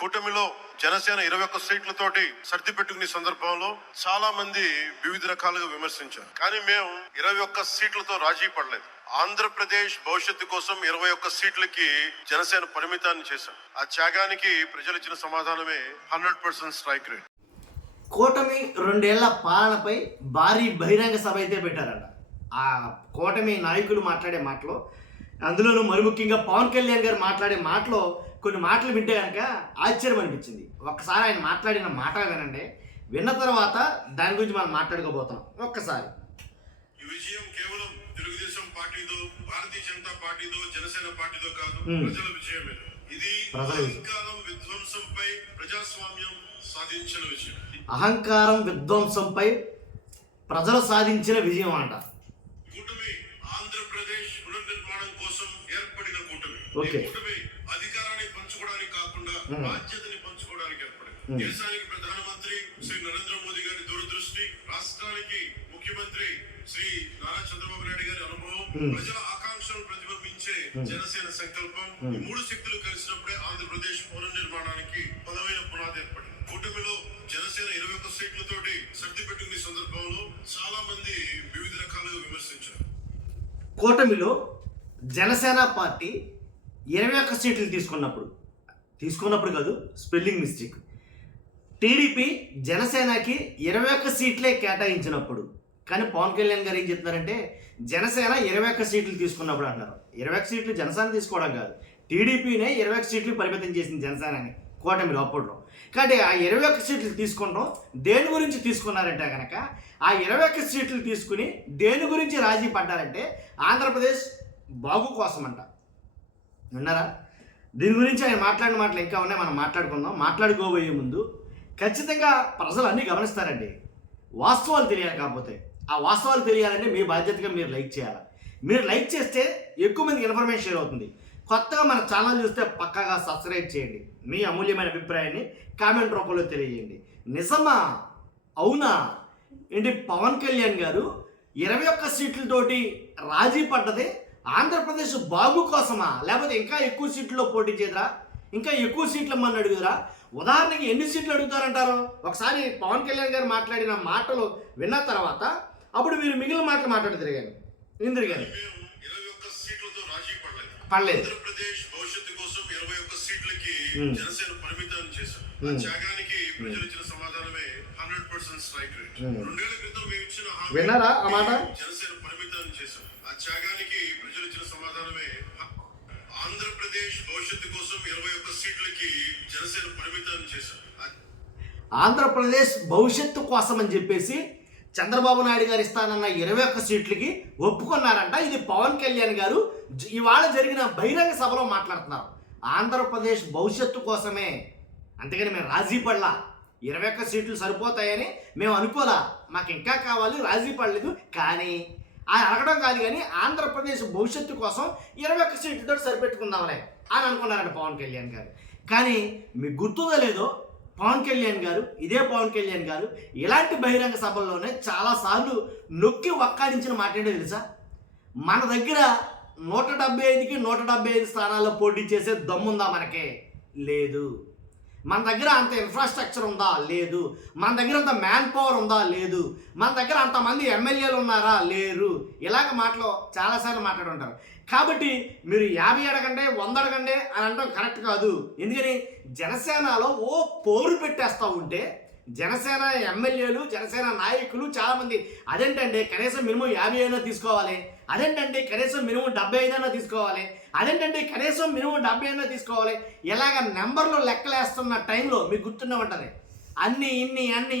కూటమిలో జనసేన 21 సీట్లతోటి సర్ది పెట్టుకునే సందర్భంలో చాలా మంది వివిధ రకాలుగా విమర్శించారు. కానీ మేము 21 సీట్లతో రాజీ పడలేదు. ఆంధ్రప్రదేశ్ భవిష్యత్తు కోసం 21 సీట్లకి జనసేన పరిమితాన్ని చేశాం. ఆ త్యాగానికి ప్రజలు ఇచ్చిన సమాధానమే 100% స్ట్రైక్ రేట్. కూటమి 2 ఏళ్ల పాలనపై భారీ బహిరంగ సభ అయితే పెట్టారంట. ఆ కూటమి నాయకులు మాట్లాడే మాటలో, అందులోనూ మరి ముఖ్యంగా పవన్ కళ్యాణ్ గారు మాట్లాడే మాటలో కొన్ని మాటలు వింటే కనుక ఆశ్చర్యం అనిపించింది. ఒక్కసారి ఆయన మాట్లాడిన మాట వినండి. విన్న తర్వాత దాని గురించి మనం మాట్లాడుకోబోతున్నాం. ఒక్కసారి ఈ విజయం కేవలం తెలుగుదేశం పార్టీదో, భారతీయ జనతా పార్టీదో, జనసేన పార్టీదో కాదు, ప్రజల విజయమే. ఇది అహంకారం విధ్వంసంపై ప్రజాస్వామ్యం సాధించిన విజయం. అహంకారం విధ్వంసంపై ప్రజలు సాధించిన విజయం అంట. కూటమి ఆంధ్రప్రదేశ్ పునర్నిర్మాణం కోసం ఏర్పడిన కూటమి. కూటమి అధికారాన్ని పంచుకోవడానికి కాకుండా బాధ్యతని పంచుకోవడానికి ఏర్పడింది. దేశానికి ప్రధానమంత్రి శ్రీ నరేంద్ర మోదీ గారి దూరదృష్టి, రాష్ట్రానికి ముఖ్యమంత్రి శ్రీ నారా చంద్రబాబు నాయుడు గారి అనుభవం, ప్రజల ఆకాంక్షలు ప్రతిబింబించే జనసేన సంకల్పం, ఈ 3 శక్తులు కలిసినప్పుడే ఆంధ్రప్రదేశ్ పునర్నిర్మాణానికి బలమైన పునాది ఏర్పడింది. కూటమిలో జనసేన 21 సీట్లతోటి సర్ది పెట్టుకునే సందర్భంలో చాలా మంది వివిధ రకాలుగా విమర్శించారు. కూటమిలో జనసేన పార్టీ 21 సీట్లు తీసుకున్నప్పుడు కాదు, స్పెల్లింగ్ మిస్టేక్. టీడీపీ జనసేనకి 21 సీట్లే కేటాయించినప్పుడు. కానీ పవన్ కళ్యాణ్ గారు ఏం చెప్తున్నారంటే జనసేన 21 సీట్లు తీసుకున్నప్పుడు అంటారు. 21 సీట్లు జనసేన తీసుకోవడం కాదు, టీడీపీనే 21 సీట్లు పరిమితం చేసింది జనసేనని కూటమిలో అప్పట్లో. కాబట్టి ఆ 21 సీట్లు తీసుకుంటాం దేని గురించి తీసుకున్నారంటే కనుక, ఆ 21 సీట్లు తీసుకుని దేని గురించి రాజీ పడ్డారంటే ఆంధ్రప్రదేశ్ బాగు కోసం అంట. విన్నారా? దీని గురించి ఆయన మాట్లాడిన మాటలు ఇంకా ఉన్నాయి, మనం మాట్లాడుకుందాం. మాట్లాడుకోబోయే ముందు ఖచ్చితంగా ప్రజలు అన్నీ గమనిస్తారండి. వాస్తవాలు తెలియాలి. కాకపోతే ఆ వాస్తవాలు తెలియాలంటే మీ బాధ్యతగా మీరు లైక్ చేయాలి. మీరు లైక్ చేస్తే ఎక్కువ మందికి ఇన్ఫర్మేషన్ షేర్ అవుతుంది. కొత్తగా మన ఛానల్ చూస్తే పక్కాగా సబ్స్క్రైబ్ చేయండి. మీ అమూల్యమైన అభిప్రాయాన్ని కామెంట్ రూపంలో తెలియజేయండి. నిజమా అవునా ఏంటి పవన్ కళ్యాణ్ గారు 21 సీట్లతోటి రాజీ పడ్డది ఆంధ్రప్రదేశ్ బాగు కోసమా, లేకపోతే ఇంకా ఎక్కువ సీట్లలో పోటీ చేయరా, ఇంకా ఎక్కువ సీట్లు ఇమ్మని అడుగుదరా? ఉదాహరణకి ఎన్ని సీట్లు అడుగుతారంటారు? ఒకసారి పవన్ కళ్యాణ్ గారు మాట్లాడిన మాటలు విన్న తర్వాత అప్పుడు మీరు మిగిలిన మాటలు మాట్లాడుతురిగాను. పడలేదు. ఆంధ్రప్రదేశ్ భవిష్యత్తు కోసం 21 సీట్లకి జనసేన పరిమితాన్ని చేశాం. ఆ త్యాగానికి ప్రజలు ఇచ్చిన సమాధానమే 100% స్ట్రైక్ రేట్. 2 ఏళ్ల క్రితం మేము ఇచ్చిన విన్నారా ఆ మాట? జనసేన పరిమితాన్ని చేశాం. ఆ త్యాగానికి ప్రజలు ఇచ్చిన సమాధానమే ఆంధ్రప్రదేశ్ భవిష్యత్తు కోసం 21 సీట్లకి జనసేన పరిమితాన్ని చేశాం. ఆంధ్రప్రదేశ్ భవిష్యత్తు కోసం అని చెప్పేసి చంద్రబాబు నాయుడు గారు ఇస్తానన్న 21 సీట్లకి ఒప్పుకున్నారంట. ఇది పవన్ కళ్యాణ్ గారు ఇవాళ జరిగిన బహిరంగ సభలో మాట్లాడుతున్నారు. ఆంధ్రప్రదేశ్ భవిష్యత్తు కోసమే, అంతేగాని మేము రాజీ పడలా. 21 సీట్లు సరిపోతాయని మేము అనుకోలా, మాకు ఇంకా కావాలి, రాజీ పడలేదు. కానీ ఆయన అడగడం కాదు, కానీ ఆంధ్రప్రదేశ్ భవిష్యత్తు కోసం 21 సీట్లతో సరిపెట్టుకుందాంలే అని అనుకున్నారంట పవన్ కళ్యాణ్ గారు. కానీ మీకు గుర్తుందో లేదో, ఇదే పవన్ కళ్యాణ్ గారు ఇలాంటి బహిరంగ సభల్లోనే చాలాసార్లు నొక్కి వక్కాడించిన మాట ఏంటో తెలుసా? మన దగ్గర 175కి 175 స్థానాల్లో పోటీ చేసే దమ్ముందా మనకే? లేదు. మన దగ్గర అంత ఇన్ఫ్రాస్ట్రక్చర్ ఉందా? లేదు. మన దగ్గర అంత మ్యాన్ పవర్ ఉందా? లేదు. మన దగ్గర అంతమంది ఎమ్మెల్యేలు ఉన్నారా? లేరు. ఇలాగ మాటలు చాలాసార్లు మాట్లాడుంటారు. కాబట్టి మీరు 50 అడగండి, 100 అడగండి అని అనడం కరెక్ట్ కాదు. ఎందుకని జనసేనలో పోరు పెట్టేస్తూ ఉంటే జనసేన ఎమ్మెల్యేలు, జనసేన నాయకులు చాలామంది అదేంటండి కనీసం మినిమం 50 అయినా తీసుకోవాలి, అదేంటండి కనీసం మినిమం 75 అయినా తీసుకోవాలి, అదేంటండి కనీసం మినిమం 70 అయినా తీసుకోవాలి, ఇలాగ నెంబర్లు లెక్కలేస్తున్న టైంలో మీకు గుర్తుండే ఉంటుంది.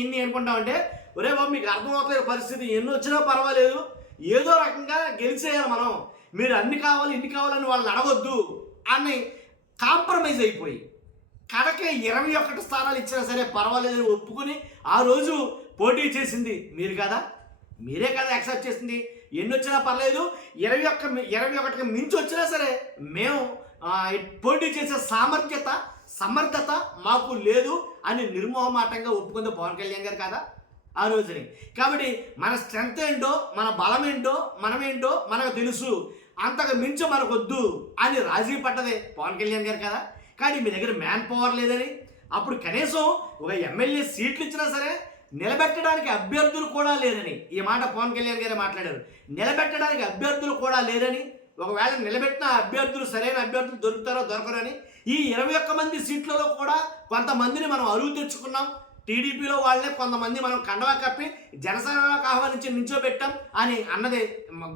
ఇన్ని అనుకుంటామంటే ఒరే బాబు మీకు అర్థమవుతుంది పరిస్థితి. ఎన్ని వచ్చినా పర్వాలేదు, ఏదో రకంగా గెలిచేయాలి మనం. మీరు అన్ని కావాలి ఇన్ని కావాలని వాళ్ళని అడగొద్దు అని కాంప్రమైజ్ అయిపోయి కడకే 21 స్థానాలు ఇచ్చినా సరే పర్వాలేదని ఒప్పుకొని ఆ రోజు పోటీ చేసింది మీరు కదా, మీరే కదా యాక్సెప్ట్ చేసింది. ఎన్ని వచ్చినా పర్లేదు, 21కి మించి వచ్చినా సరే మేము పోటీ చేసే సమర్థత మాకు లేదు అని నిర్మోహమాటంగా ఒప్పుకుంది పవన్ కళ్యాణ్ గారు కదా ఆ రోజుని. కాబట్టి మన స్ట్రెంత్ ఏంటో, మన బలం ఏంటో, మనమేంటో మనకు తెలుసు, అంతకు మించి మనకొద్దు అని రాజీ పడ్డదే పవన్ కళ్యాణ్ గారు కదా. కానీ మీ దగ్గర మ్యాన్ పవర్ లేదని, అప్పుడు కనీసం ఒక ఎమ్మెల్యే సీట్లు ఇచ్చినా సరే నిలబెట్టడానికి అభ్యర్థులు కూడా లేరని, ఈ మాట పవన్ కళ్యాణ్ గారే మాట్లాడారు. నిలబెట్టడానికి అభ్యర్థులు కూడా లేరని, ఒకవేళ నిలబెట్టిన అభ్యర్థులు సరైన అభ్యర్థులు దొరుకుతారో దొరకరని, ఈ 21 మంది సీట్లలో కూడా కొంతమందిని మనం అరువు తెచ్చుకున్నాం, టీడీపీలో వాళ్ళే కొంతమంది మనం కండవా కప్పి జనసేనలోకి ఆహ్వానించి నించోబెట్టాం అని అన్నది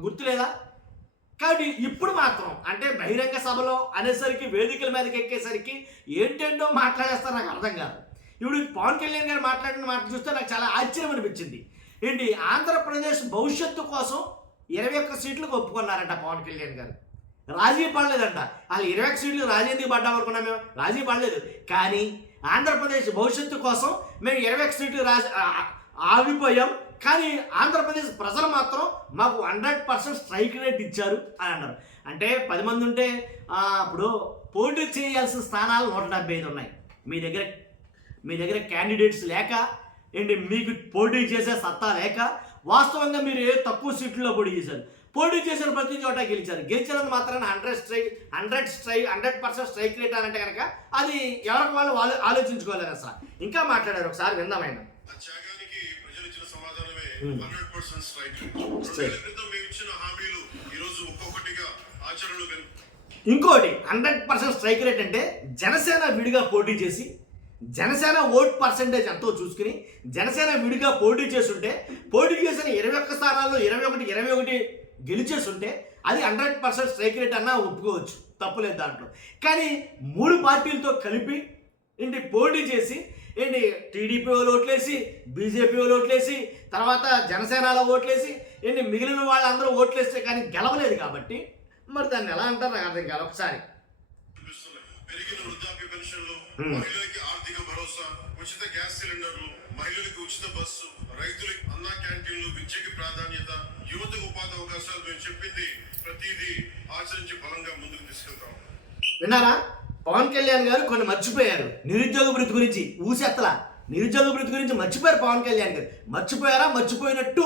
గుర్తులేదా? కాబట్టి ఇప్పుడు మాత్రం అంటే బహిరంగ సభలో అనేసరికి, వేదికల మీదకి ఎక్కేసరికి ఏంటేంటో మాట్లాడేస్తారు, నాకు అర్థం కాదు. ఇప్పుడు పవన్ కళ్యాణ్ గారు మాట్లాడిన మాట చూస్తే నాకు చాలా ఆశ్చర్యం అనిపించింది. ఏంటి, ఆంధ్రప్రదేశ్ భవిష్యత్తు కోసం 21 సీట్లకు ఒప్పుకున్నారంట పవన్ కళ్యాణ్ గారు. రాజీ పడలేదంట. వాళ్ళు 21 సీట్లు రాజీ ఎందుకు పడ్డాం అనుకున్నాం మేము, రాజీ పడలేదు. కానీ ఆంధ్రప్రదేశ్ భవిష్యత్తు కోసం మేము 21 సీట్లు ఆగిపోయాం, కానీ ఆంధ్రప్రదేశ్ ప్రజలు మాత్రం మాకు 100% స్ట్రైక్ రేట్ ఇచ్చారు అని అన్నారు. అంటే 10 మంది ఉంటే ఇప్పుడు పోటీ చేయాల్సిన స్థానాలు 175 ఉన్నాయి. మీ దగ్గర క్యాండిడేట్స్ లేక ఏంటి, మీకు పోటీ చేసే సత్తా లేక, వాస్తవంగా మీరు ఏ తక్కువ సీట్లలో పోటీ చేశారు. పోటీ చేసిన ప్రతి చోట గెలిచినందుకు మాత్రాన 100% స్ట్రైక్ రేట్ అని అంటే కనుక అది ఎవరికి వాళ్ళు ఆలోచించుకోలేరు. అసలు ఇంకా మాట్లాడారు, ఒకసారి విందాం ఆయన. త్యాగానికి ప్రజలు ఇచ్చిన సమాధానమే 100% స్ట్రైక్ రేట్. 2 ఏళ్ల క్రితం మేము ఇచ్చిన హామీలు ఈ రోజు ఒక్కొక్కటిగా ఆచరణలో ఇంకోటి 100% స్ట్రైక్ రేట్ అంటే జనసేన విడిగా పోటీ చేసి, జనసేన ఓట్ పర్సెంటేజ్ ఎంతో చూసుకుని జనసేన విడిగా పోటీ చేస్తుంటే, పోటీ చేసిన 21 స్థానాల్లో 21 గెలిచేస్తుంటే అది 100% స్ట్రైక్ రేట్ అన్నా ఒప్పుకోవచ్చు, తప్పులేదు దాంట్లో. కానీ 3 పార్టీలతో కలిపి ఏంటి పోటీ చేసి, ఏంటి టీడీపీ వాళ్ళు ఓట్లేసి, బీజేపీ వాళ్ళు ఓట్లేసి, తర్వాత జనసేనలో ఓట్లేసి, ఏంటి మిగిలిన వాళ్ళందరూ ఓట్లేస్తే కానీ గెలవలేదు. కాబట్టి మరి దాన్ని ఎలా అంటారు నాకు అర్థం కాదు. ఒకసారి పెరిగిన వృద్ధాప్య పెన్షన్లు, మహిళలకి ఆర్థిక భరోసా, ఉచిత గ్యాస్ సిలిండర్లు, మహిళలకు ఉచిత బస్సు, రైతులకి అన్నా క్యాంటీన్లు, విద్యకి ప్రాధాన్యత, యువతకు ఉపాధి అవకాశాలు, మేము చెప్పింది ప్రతిదీ ఆచరించి బలంగా ముందుకు తీసుకెళ్తాం. విన్నారా? పవన్ కళ్యాణ్ గారు కొన్ని మర్చిపోయారు. నిరుద్యోగ వృత్తి గురించి ఊసెత్తల, నిరుద్యోగ వృత్తి గురించి మర్చిపోయారు పవన్ కళ్యాణ్ గారు. మర్చిపోయారా, మర్చిపోయినట్టు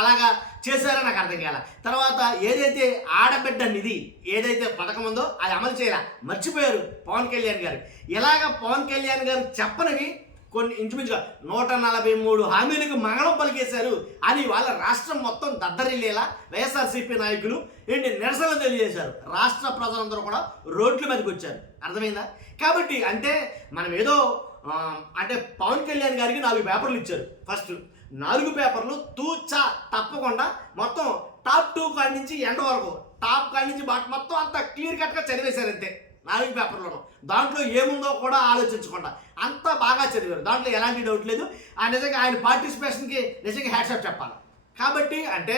అలాగా చేశారో నాకు అర్థం కాల. తర్వాత ఏదైతే ఆడబిడ్డ నిధి ఏదైతే పథకం ఉందో అది అమలు చేయాల మర్చిపోయారు పవన్ కళ్యాణ్ గారు. ఇలాగ పవన్ కళ్యాణ్ గారు చెప్పనివి కొన్ని ఇంచుమించుగా 143 హామీలకు మంగళం పలికేశారు అని వాళ్ళ రాష్ట్రం మొత్తం దద్దరిల్లేలా వైఎస్ఆర్సీపీ నాయకులు ఏంటి నిరసనలు తెలియజేశారు. రాష్ట్ర ప్రజలందరూ కూడా రోడ్ల మీదకి వచ్చారు. అర్థమైందా? కాబట్టి అంటే మనం ఏదో అంటే పవన్ కళ్యాణ్ గారికి 4 పేపర్లు ఇచ్చారు. ఫస్ట్ 4 పేపర్లు తూచా తప్పకుండా మొత్తం టాప్ 2 కాడి నుంచి ఎండ్ వరకు, టాప్ కాడి నుంచి మొత్తం అంతా క్లియర్ కట్గా చదివేశారు అంతే. 4 పేపర్లను దాంట్లో ఏముందో కూడా ఆలోచించకుండా అంతా బాగా చదివారు. దాంట్లో ఎలాంటి డౌట్ లేదు. నిజంగా ఆయన పార్టిసిపేషన్కి నిజంగా హ్యాట్సాప్ చెప్పాలి. కాబట్టి అంటే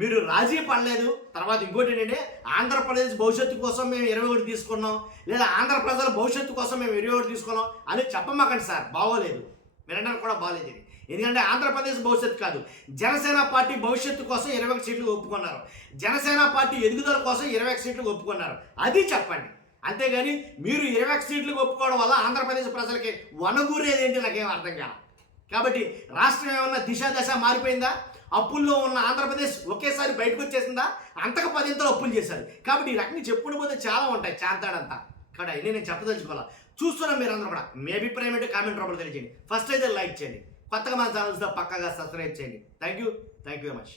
మీరు రాజీ పడలేదు. తర్వాత ఇంకోటి ఏంటంటే ఆంధ్రప్రదేశ్ భవిష్యత్తు కోసం మేము 21 తీసుకున్నాం, లేదా ఆంధ్ర ప్రజల భవిష్యత్తు కోసం మేము 21 తీసుకున్నాం అని చెప్పమాకండి సార్, బాగోలేదు, వినడానికి కూడా బాగోలేదు ఇది. ఎందుకంటే ఆంధ్రప్రదేశ్ భవిష్యత్తు కాదు, జనసేన పార్టీ భవిష్యత్తు కోసం 21 సీట్లు ఒప్పుకున్నారు, జనసేన పార్టీ ఎదుగుదల కోసం 21 సీట్లు ఒప్పుకున్నారు, అది చెప్పండి. అంతేగాని మీరు 21 సీట్లకు ఒప్పుకోవడం వల్ల ఆంధ్రప్రదేశ్ ప్రజలకి వనగూరేది ఏంటి నాకేం అర్థం కాదు. కాబట్టి రాష్ట్రం ఏమన్నా దశ మారిపోయిందా? అప్పుల్లో ఉన్న ఆంధ్రప్రదేశ్ ఒకేసారి బయటకు వచ్చేసిందా? అంతకు 10 అప్పులు చేశారు. కాబట్టి ఈ రకంగా చెప్పుకుంటూ పోతే చాలా ఉంటాయి చాంతాడంతా. కాబట్టి అయినా నేను చెప్పదలుచుకోవాలా. చూస్తున్నా మీరు అందరూ కూడా మీ అభిప్రాయం ఏంటో కామెంట్ రూపంలో తెలియజేయండి. ఫస్ట్ అయితే లైక్ చేయండి, కొత్తగా మన ఛానల్స్లో పక్కగా సబ్స్క్రైబ్ చేయండి. Thank you very much.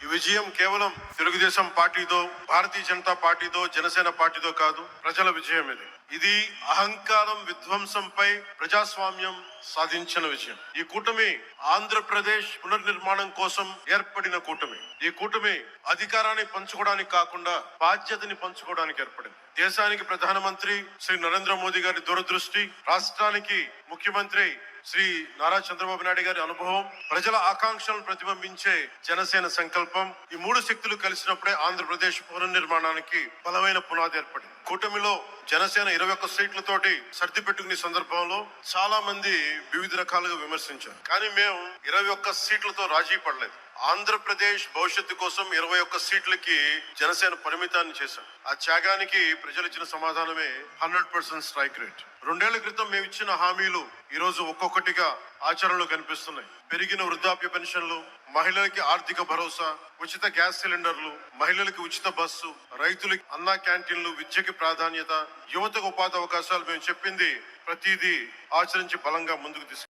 ఈ విజయం కేవలం తెలుగుదేశం పార్టీతో, భారతీయ జనతా పార్టీతో, జనసేన పార్టీతో కాదు, ప్రజల విజయం ఇది. ఇది అహంకారం విధ్వంసంపై ప్రజాస్వామ్యం సాధించిన విజయం. ఈ కూటమి ఆంధ్రప్రదేశ్ పునర్నిర్మాణం కోసం ఏర్పడిన కూటమి. ఈ కూటమి అధికారాన్ని పంచుకోవడానికి కాకుండా బాధ్యతని పంచుకోవడానికి ఏర్పడింది. దేశానికి ప్రధానమంత్రి శ్రీ నరేంద్ర మోదీ గారి దూరదృష్టి, రాష్ట్రానికి ముఖ్యమంత్రి శ్రీ నారా చంద్రబాబు నాయుడు గారి అనుభవం, ప్రజల ఆకాంక్షలను ప్రతిబింబించే జనసేన సంకల్పం, ఈ 3 శక్తులు కలిసినప్పుడే ఆంధ్రప్రదేశ్ పునర్నిర్మాణానికి బలమైన పునాది ఏర్పడింది. కూటమిలో జనసేన 21 సీట్లతోటి సర్ది పెట్టుకునే సందర్భంలో చాలా మంది వివిధ రకాలుగా విమర్శించారు. కానీ మేము 21 సీట్లతో రాజీ పడలేదు. ఆంధ్రప్రదేశ్ భవిష్యత్తు కోసం 21 సీట్లకి జనసేన పరిమితాన్ని చేశాం. ఆ త్యాగానికి ప్రజలు ఇచ్చిన సమాధానమే 100% స్ట్రైక్ రేట్. 2 ఏళ్ల క్రితం మేము ఇచ్చిన హామీలు ఈ రోజు ఒక్కొక్కటిగా ఆచరణలో కనిపిస్తున్నాయి. పెరిగిన వృద్ధాప్య పెన్షన్లు, మహిళలకి ఆర్థిక భరోసా, ఉచిత గ్యాస్ సిలిండర్లు, మహిళలకి ఉచిత బస్సు, రైతులకి అన్నా క్యాంటీన్లు, విద్యకి ప్రాధాన్యత, యువతకు ఉపాధి అవకాశాలు, మేము చెప్పింది ప్రతిదీ ఆచరించి బలంగా ముందుకు తీసుకు